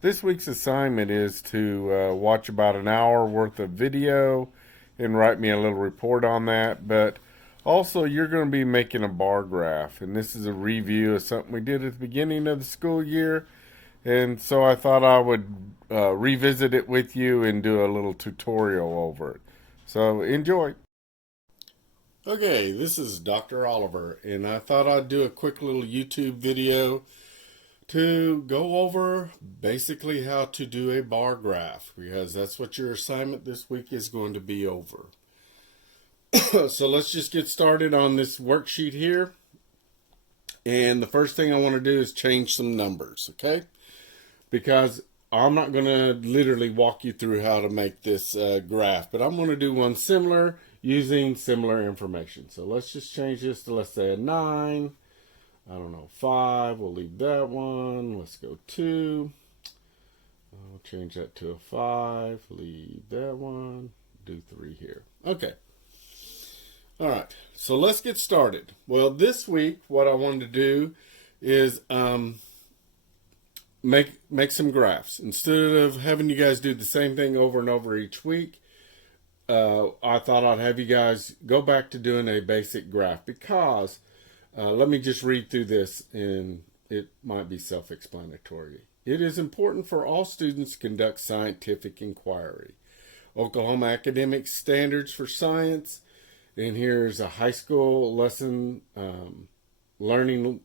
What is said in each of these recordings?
This week's assignment is to watch about an hour worth of video and write me a little report on that. But also, you're going to be making a bar graph, and this is a review of something we did at the beginning of the school year. And so I thought I would revisit it with you and do a little tutorial over it. So enjoy. Okay, this is Dr. Oliver, and I thought I'd do a quick little YouTube video to go over basically how to do a bar graph, because that's what your assignment this week is going to be over. So let's just get started on this worksheet here. And the first thing I want to do is change some numbers, okay? Because I'm not going to literally walk you through how to make this graph, but I'm going to do one similar using similar information. So let's just change this to, let's say, a 9. I don't know, 5. We'll leave that one. Let's go 2. I'll change that to a 5. Leave that one. Do 3 here. Okay. All right. So let's get started. Well, this week, what I wanted to do is make some graphs. Instead of having you guys do the same thing over and over each week, I thought I'd have you guys go back to doing a basic graph, because let me just read through this, and it might be self-explanatory. It is important for all students to conduct scientific inquiry. Oklahoma Academic Standards for Science, and here's a high school lesson learning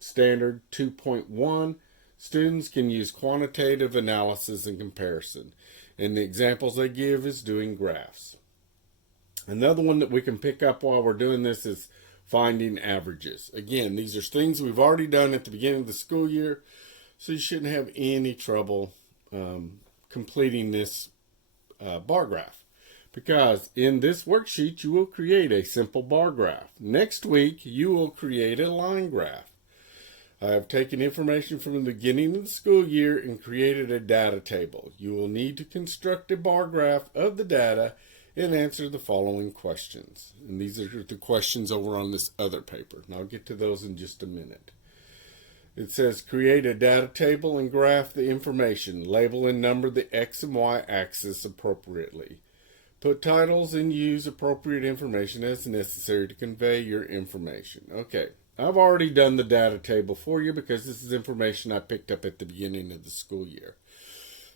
standard 2.1. Students can use quantitative analysis and comparison. And the examples they give is doing graphs. Another one that we can pick up while we're doing this is finding averages. Again, these are things we've already done at the beginning of the school year, so you shouldn't have any trouble completing this bar graph. Because in this worksheet, you will create a simple bar graph. Next week, you will create a line graph. I have taken information from the beginning of the school year and created a data table. You will need to construct a bar graph of the data and answer the following questions. And these are the questions over on this other paper, and I'll get to those in just a minute. It says create a data table and graph the information. Label and number the X and Y axis appropriately. Put titles and use appropriate information as necessary to convey your information. Okay, I've already done the data table for you because this is information I picked up at the beginning of the school year.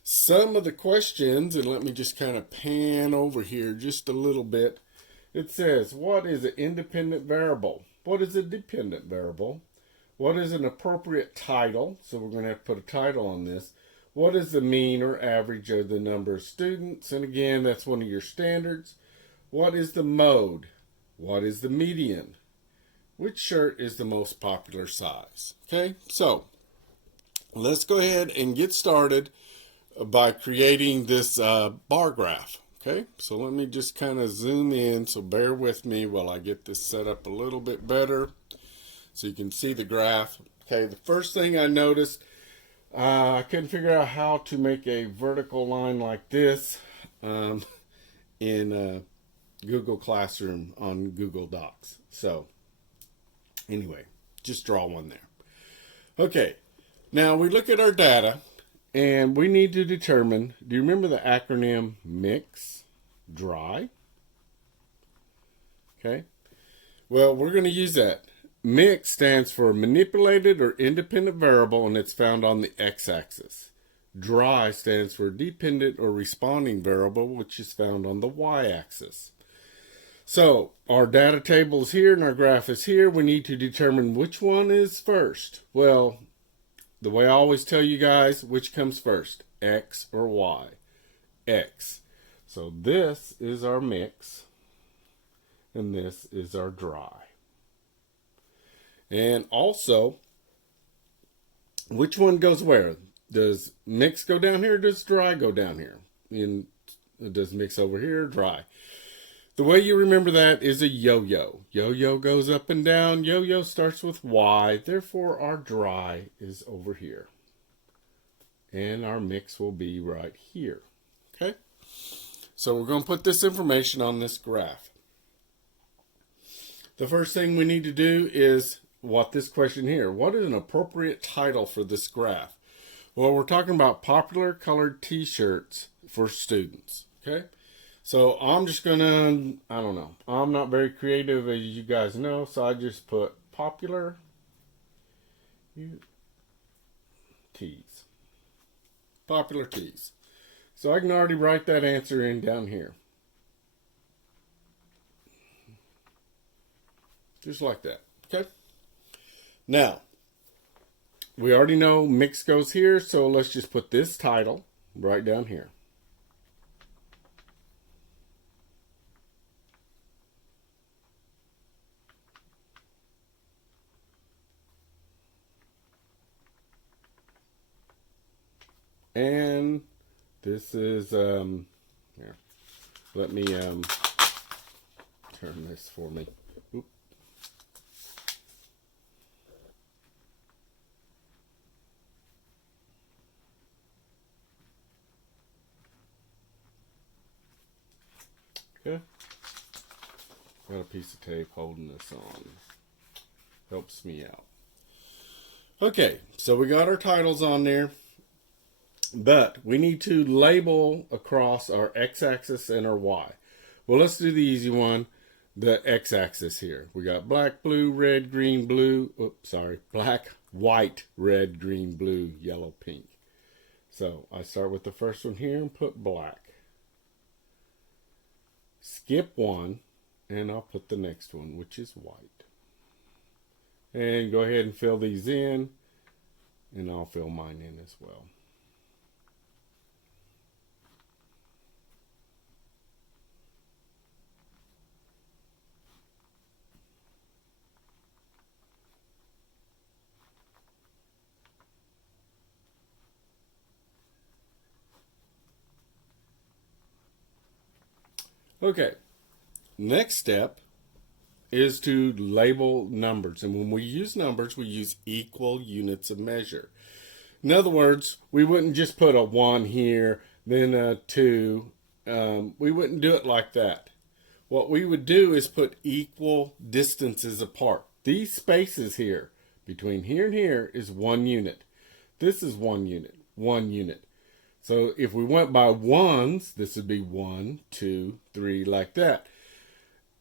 Some of the questions, and let me just kind of pan over here just a little bit. It says, what is an independent variable? What is a dependent variable? What is an appropriate title? So we're going to have to put a title on this. What is the mean or average of the number of students? And again, that's one of your standards. What is the mode? What is the median? Which shirt is the most popular size? Okay, so let's go ahead and get started by creating this bar graph. Okay, so let me just kind of zoom in, so bear with me while I get this set up a little bit better so you can see the graph. Okay, the first thing I noticed, I couldn't figure out how to make a vertical line like this in Google Classroom on Google Docs. So anyway, just draw one there. Okay, now we look at our data, and we need to determine, do you remember the acronym MIX, dry? Okay, well, we're going to use that. MIX stands for manipulated or independent variable, and it's found on the x-axis. Dry stands for dependent or responding variable, which is found on the y-axis. So our data table is here and our graph is here. We need to determine which one is first. Well, the way I always tell you guys, which comes first, X or Y? X. So this is our mix, and this is our dry. And also, which one goes where? Does mix go down here, or does dry go down here? And does mix over here, or dry? The way you remember that is a yo-yo. Yo-yo goes up and down. Yo-yo starts with Y. Therefore, our dry is over here. And our mix will be right here. Okay? So we're going to put this information on this graph. The first thing we need to do is this question here. What is an appropriate title for this graph? Well, we're talking about popular colored t-shirts for students. Okay. So I'm just gonna, I don't know. I'm not very creative, as you guys know, so I just put popular tees. Popular tees. So I can already write that answer in down here. Just like that. Okay. Now, we already know mix goes here, so let's just put this title right down here. And this is, here, let me turn this for me. Oop. Okay. Got a piece of tape holding this on. Helps me out. Okay, so we got our titles on there. But we need to label across our x-axis and our y. Well, let's do the easy one, the x-axis here. We got black, blue, red, green, blue. Oops, sorry. Black, white, red, green, blue, yellow, pink. So I start with the first one here and put black. Skip one, and I'll put the next one, which is white. And go ahead and fill these in, and I'll fill mine in as well. Okay, next step is to label numbers. And when we use numbers, we use equal units of measure. In other words, we wouldn't just put a 1 here, then a 2. We wouldn't do it like that. What we would do is put equal distances apart. These spaces here, between here and here, is 1 unit. This is 1 unit, 1 unit. So if we went by ones, this would be 1, 2, 3, like that.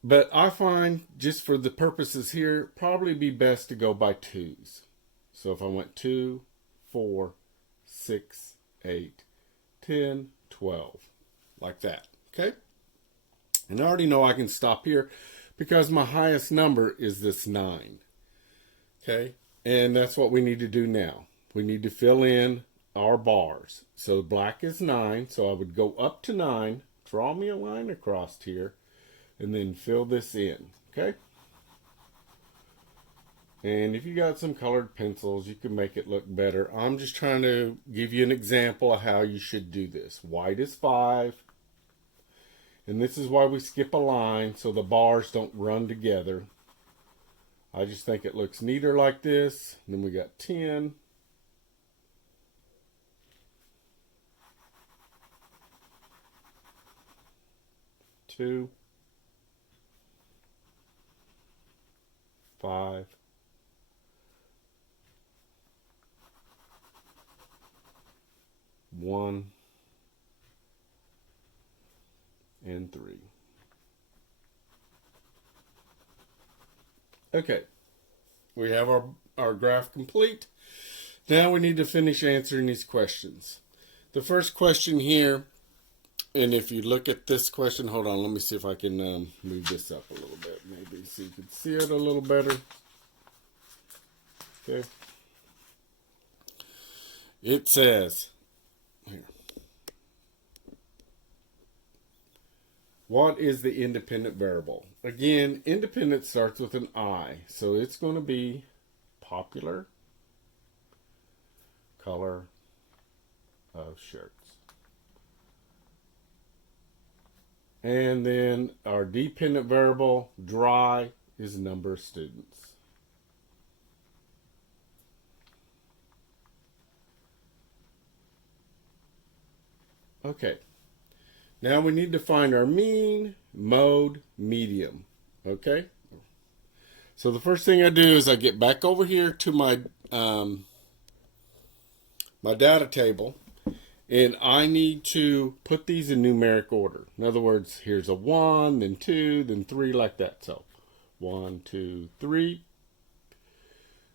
But I find, just for the purposes here, probably be best to go by twos. So if I went 2, 4, 6, 8, 10, 12, like that. Okay? And I already know I can stop here because my highest number is this 9. Okay? And that's what we need to do now. We need to fill in our bars. So black is 9, so I would go up to 9, draw me a line across here, and then fill this in. Okay? And if you got some colored pencils, you can make it look better. I'm just trying to give you an example of how you should do this. White is 5. And this is why we skip a line so the bars don't run together. I just think it looks neater like this. And then we got 10. 2, 5, 1, and 3. Okay, we have our graph complete. Now we need to finish answering these questions. The first question here, and if you look at this question, hold on, let me see if I can move this up a little bit, maybe so you can see it a little better. Okay. It says, here, what is the independent variable? Again, independent starts with an I, so it's going to be popular color of shirts. And then our dependent variable, dry, is number of students. Okay. Now we need to find our mean, mode, medium. Okay? So the first thing I do is I get back over here to my my data table, and I need to put these in numeric order. In other words, here's a 1, then 2, then 3, like that. So 1, 2, 3.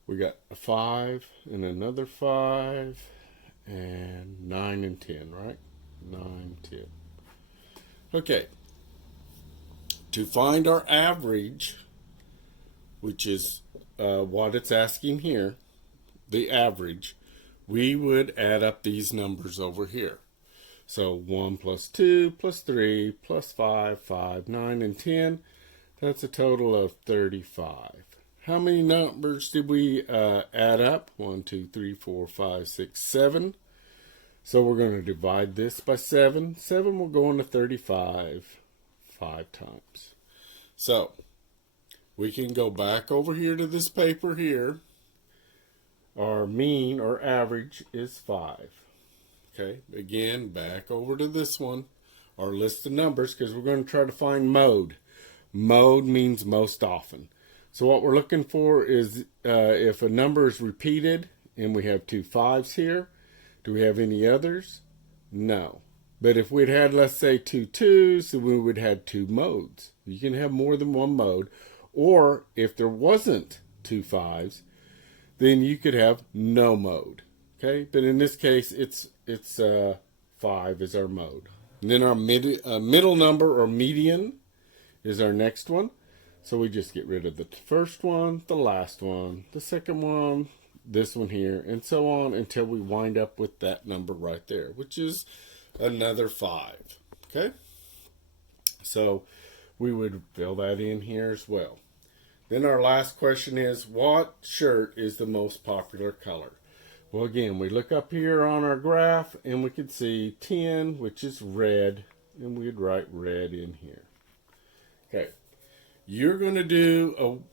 We got a 5 and another 5 and 9 and 10, right? 9, 10. Okay. To find our average, which is what it's asking here, the average, we would add up these numbers over here. So 1 plus 2 plus 3 plus 5, 5, 9, and 10. That's a total of 35. How many numbers did we add up? 1, 2, 3, 4, 5, 6, 7. So we're going to divide this by 7. 7 will go into 35 5 times. So we can go back over here to this paper here. Our mean or average is 5. Okay, again, back over to this one, our list of numbers, because we're going to try to find mode. Mode means most often. So what we're looking for is if a number is repeated, and we have 2 5s here, do we have any others? No. But if we'd had, let's say, 2 2s, then we would have 2 modes. You can have more than one mode. Or if there wasn't 2 5s, then you could have no mode. Okay, but in this case, it's 5 is our mode. And then our middle number or median is our next one. So we just get rid of the first one, the last one, the second one, this one here, and so on until we wind up with that number right there, which is another 5. Okay, so we would fill that in here as well. Then our last question is, what shirt is the most popular color? Well, again, we look up here on our graph and we can see 10, which is red, and we'd write red in here. Okay, you're going to do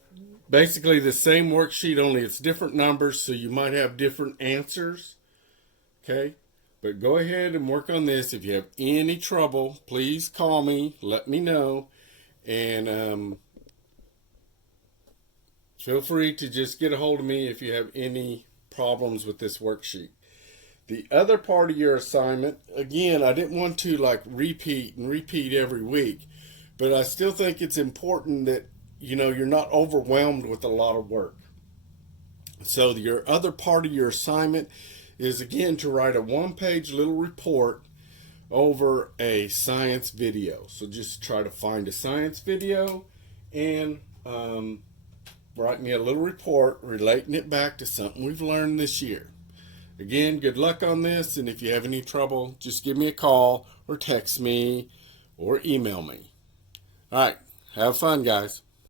basically the same worksheet, only it's different numbers, so you might have different answers. Okay, but go ahead and work on this. If you have any trouble, please call me, let me know, and feel free to just get a hold of me if you have any problems with this worksheet. The other part of your assignment, again, I didn't want to repeat every week, but I still think it's important that you're not overwhelmed with a lot of work. So your other part of your assignment is, again, to write a 1-page little report over a science video. So just try to find a science video and write me a little report relating it back to something we've learned this year. Again, good luck on this, and if you have any trouble, just give me a call or text me or email me. All right, have fun, guys.